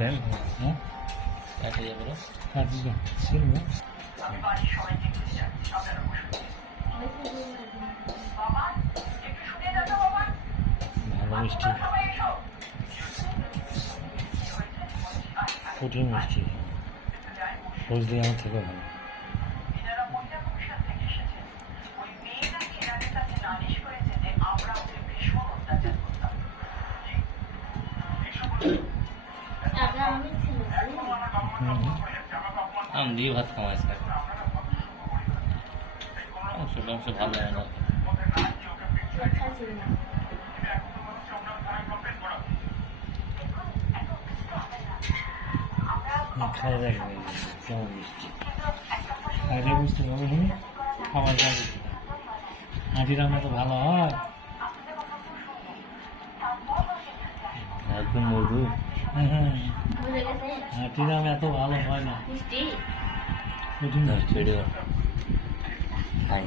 দেন হ্যাঁ কাটে যাবে না কাটি দে ছিলবো ভালো মিষ্টি কঠিন মিষ্টি বুঝলি আমার থেকে ভালো আম দিয়ে ভাত খাওয়া আজকে মাংস ভালো হয় না খাই রাখবে কেমন মিষ্টি খাইলে বুঝতে পারবো হুম খাবার যাবে হাঁটি রান্না তো ভালো হয় একদম মধু হ্যাঁ হ্যাঁ হাঁটি রাম এত ভালো হয় না কঠিন ছেড়ে খাই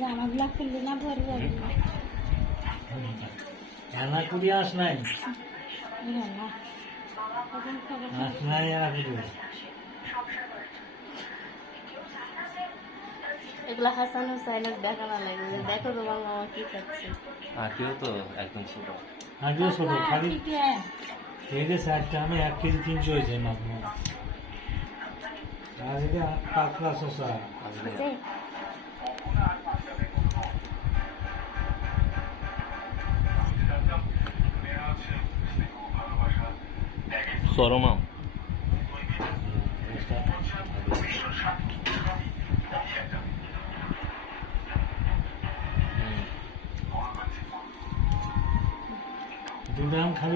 জামাগুলা খুললে না ভরে যাবে রান্না করি আস নাই না কখন খাবার আস নাই আর করি এগুলা হাসান হুসাইনের দেখানো লাগবে দেখো তোমার মামা কি খাচ্ছে আটিও তো একদম ছোট আজও ছোট খালি এই যে চারটা আমি 1 কেজি 300 হয়েছে মাত্র আর এটা পাতলা শসা আছে চরম আম দুটো আম খালি